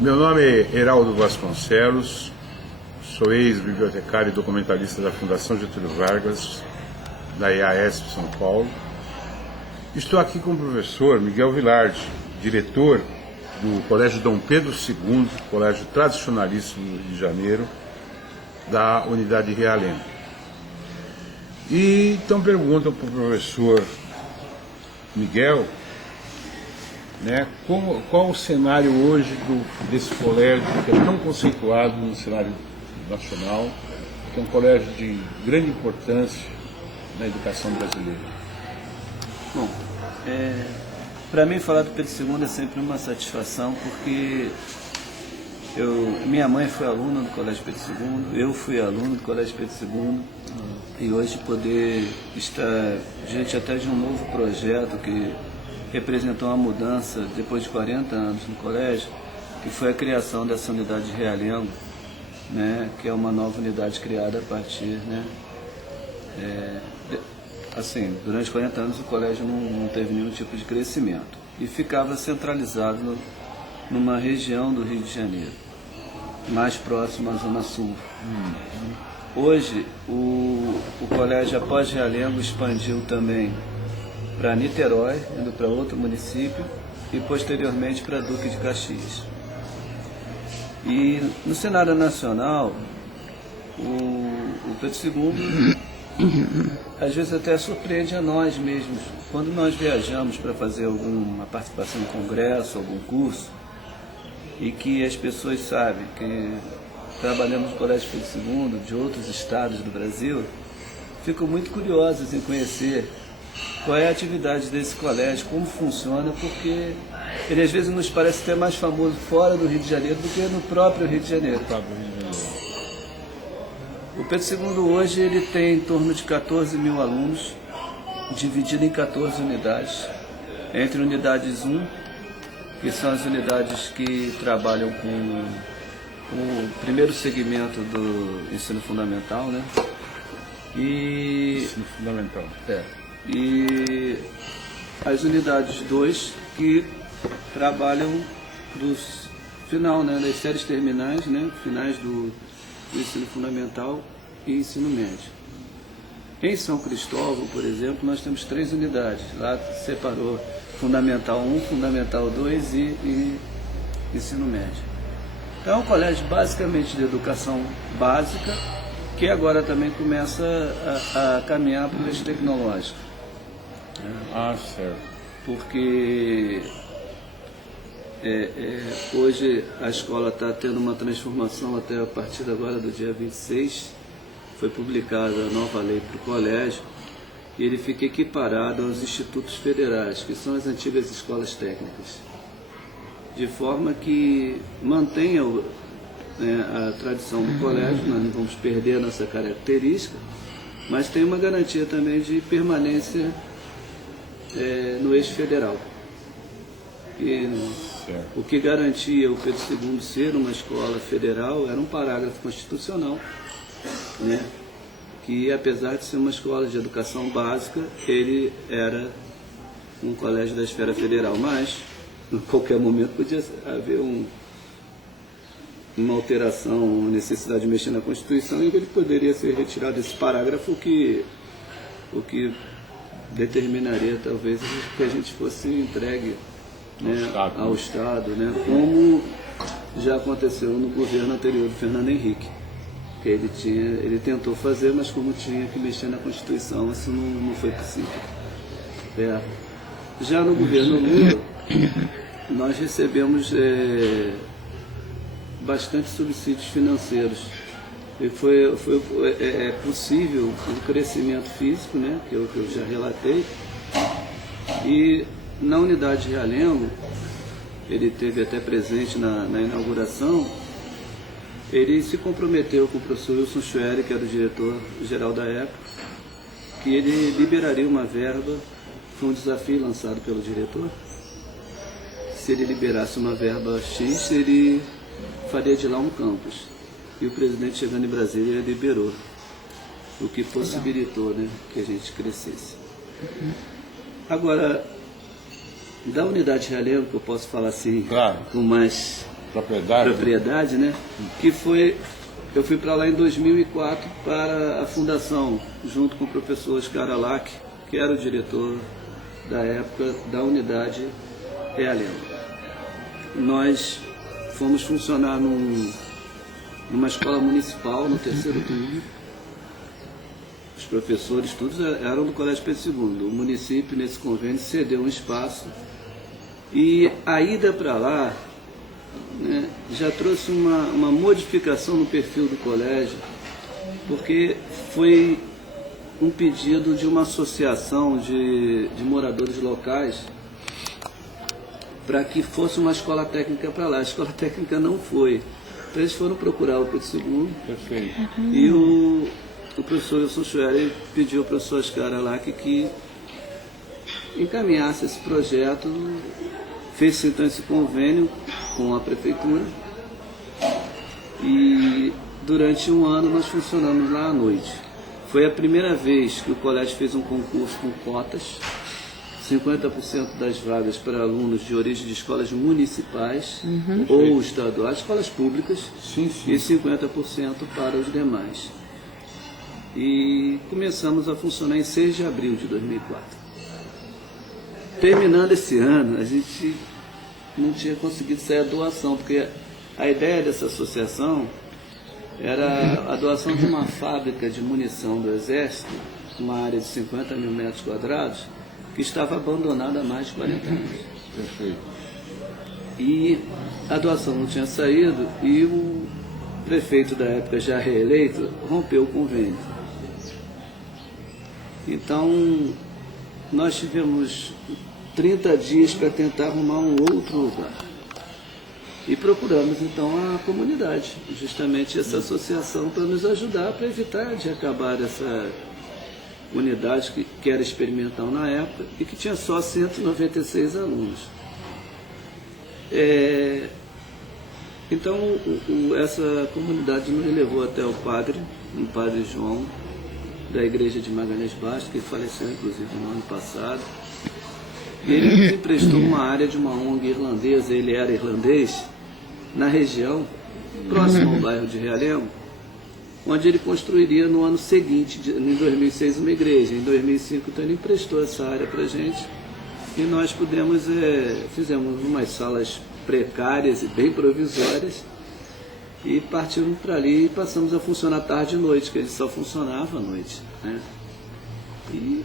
Meu nome é Heraldo Vasconcelos, sou ex-bibliotecário e documentalista da Fundação Getúlio Vargas, da EASP São Paulo. Estou aqui com o professor Miguel Vilardi, diretor do Colégio Dom Pedro II, colégio tradicionalíssimo do Rio de Janeiro, da unidade Realengo. E então perguntam para o professor Miguel, qual o cenário hoje desse colégio que é tão conceituado no cenário nacional, que é um colégio de grande importância na educação brasileira? Bom, para mim falar do Pedro II é sempre uma satisfação, porque minha mãe foi aluna do Colégio Pedro II, eu fui aluno do Colégio Pedro II, e hoje poder estar diante até de um novo projeto que representou uma mudança depois de 40 anos no colégio, que foi a criação dessa unidade de Realengo, que é uma nova unidade criada a partir, assim, durante 40 anos o colégio não teve nenhum tipo de crescimento e ficava centralizado numa região do Rio de Janeiro, mais próximo à Zona Sul. Hoje o colégio, após Realengo, expandiu também para Niterói, indo para outro município, e posteriormente para Duque de Caxias. E no cenário nacional, o Pedro II às vezes até surpreende a nós mesmos. Quando nós viajamos para fazer alguma participação em congresso, algum curso, e que as pessoas sabem que trabalhamos no Colégio Pedro II de outros estados do Brasil, ficam muito curiosos em conhecer qual é a atividade desse colégio, como funciona, porque ele às vezes nos parece até mais famoso fora do Rio de Janeiro do que no próprio Rio de Janeiro. O Pedro II hoje ele tem em torno de 14 mil alunos, dividido em 14 unidades, entre unidades 1, que são as unidades que trabalham com o primeiro segmento do ensino fundamental, Ensino fundamental. E as unidades 2, que trabalham dos final, das séries terminais, finais do ensino fundamental e ensino médio. Em São Cristóvão, por exemplo, nós temos 3 unidades. Lá separou Fundamental 1, Fundamental 2 e ensino médio. Então é um colégio basicamente de educação básica, que agora também começa a caminhar para o eixo tecnológico. Certo. Porque hoje a escola está tendo uma transformação até a partir agora do dia 26, foi publicada a nova lei para o colégio, e ele fica equiparado aos institutos federais, que são as antigas escolas técnicas, de forma que mantenha a tradição do colégio, nós não vamos perder a nossa característica, mas tem uma garantia também de permanência no eixo federal. E o que garantia o Pedro II ser uma escola federal era um parágrafo constitucional, que apesar de ser uma escola de educação básica, ele era um colégio da esfera federal, mas em qualquer momento podia haver uma alteração, uma necessidade de mexer na Constituição, e ele poderia ser retirado esse parágrafo, o que determinaria talvez que a gente fosse entregue ao Estado, como já aconteceu no governo anterior do Fernando Henrique, que ele tentou fazer, mas como tinha que mexer na Constituição, isso não foi possível. Já no governo Lula, nós recebemos bastante subsídios financeiros, e foi possível o crescimento físico, que eu já relatei, e na unidade de Realengo, ele esteve até presente na inauguração. Ele se comprometeu com o professor Wilson Schwery, que era o diretor-geral da época, que ele liberaria uma verba. Foi um desafio lançado pelo diretor. Se ele liberasse uma verba X, ele faria de lá um campus. E o presidente, chegando em Brasília, ele liberou, o que possibilitou que a gente crescesse. Agora, da unidade Realengo, que eu posso falar assim, claro, com mais propriedade, né? Que foi, eu fui para lá em 2004 para a fundação, junto com o professor Oscar Alac, que era o diretor da época da unidade Realengo. Nós fomos funcionar numa escola municipal, no terceiro turno. Os professores, todos eram do Colégio Pedro II. O município, nesse convênio, cedeu um espaço. E a ida para lá, né, já trouxe uma modificação no perfil do colégio, porque foi um pedido de uma associação de moradores locais para que fosse uma escola técnica para lá. A escola técnica não foi. Então eles foram procurar o Pedro II. Perfeito. E o professor Wilson Schwerer pediu ao professor Oscar Alac que encaminhasse esse projeto. Fez então esse convênio com a prefeitura. E durante um ano nós funcionamos lá à noite. Foi a primeira vez que o colégio fez um concurso com cotas. 50% das vagas para alunos de origem de escolas municipais ou estaduais, escolas públicas, sim. E 50% para os demais. E começamos a funcionar em 6 de abril de 2004. Terminando esse ano, a gente não tinha conseguido sair a doação, porque a ideia dessa associação era a doação de uma fábrica de munição do Exército, uma área de 50 mil metros quadrados, que estava abandonada há mais de 40 anos. Perfeito. E a doação não tinha saído e o prefeito da época, já reeleito, rompeu o convênio. Então, nós tivemos 30 dias para tentar arrumar um outro lugar. E procuramos então a comunidade, justamente essa associação, para nos ajudar, para evitar de acabar essa unidade que era experimental na época e que tinha só 196 alunos. Então, essa comunidade nos levou até o padre João, da igreja de Magalhães Bastos, que faleceu inclusive no ano passado. E ele nos emprestou uma área de uma ONG irlandesa, ele era irlandês, na região, próximo ao bairro de Realengo, onde ele construiria no ano seguinte, em 2006, uma igreja. Em 2005, então, ele emprestou essa área para a gente e nós fizemos umas salas precárias e bem provisórias e partimos para ali e passamos a funcionar tarde e noite, que ele só funcionava à noite, né? E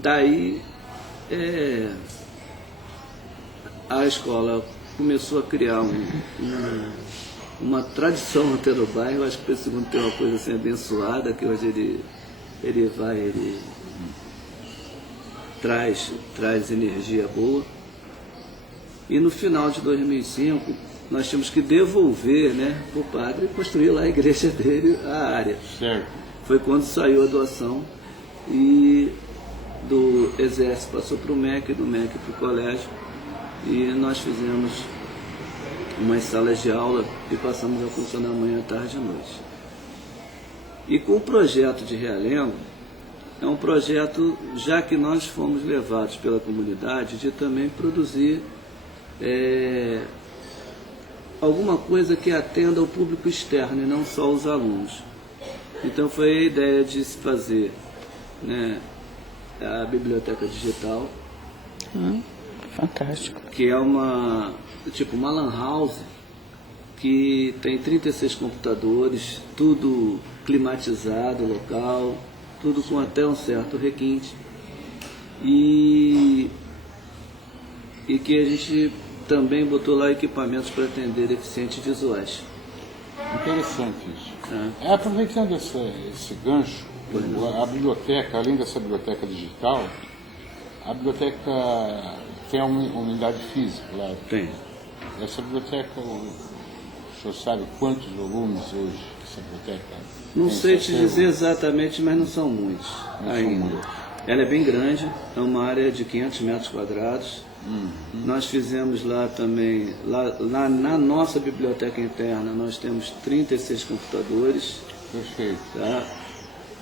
daí a escola começou a criar uma tradição até no bairro. Acho que o Pedro II tem uma coisa assim abençoada, que hoje ele traz energia boa. E no final de 2005, nós tínhamos que devolver, né, para o padre e construir lá a igreja dele, a área. Certo. Foi quando saiu a doação e do Exército passou para o MEC, do MEC para o colégio, e nós fizemos umas salas de aula e passamos a funcionar manhã, tarde e noite. E com o projeto de Realengo, é um projeto, já que nós fomos levados pela comunidade, de também produzir alguma coisa que atenda ao público externo e não só os alunos. Então foi a ideia de se fazer, né, a biblioteca digital. Fantástico. Que é uma lan house, que tem 36 computadores, tudo climatizado, local, tudo com até um certo requinte. E que a gente também botou lá equipamentos para atender deficientes visuais. Interessante isso. Aproveitando esse gancho, a biblioteca, além dessa biblioteca digital, a biblioteca tem uma unidade física lá. Tem. Essa biblioteca, o senhor sabe quantos volumes hoje essa biblioteca? Não sei te dizer exatamente, mas não são muitos ainda. Ela é bem grande, é uma área de 500 metros quadrados. Nós fizemos lá também, lá na nossa biblioteca interna, nós temos 36 computadores. Perfeito. Tá?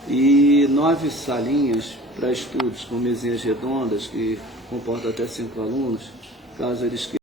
E 9 salinhas para estudos, com mesinhas redondas, que comportam até 5 alunos, caso eles queiram.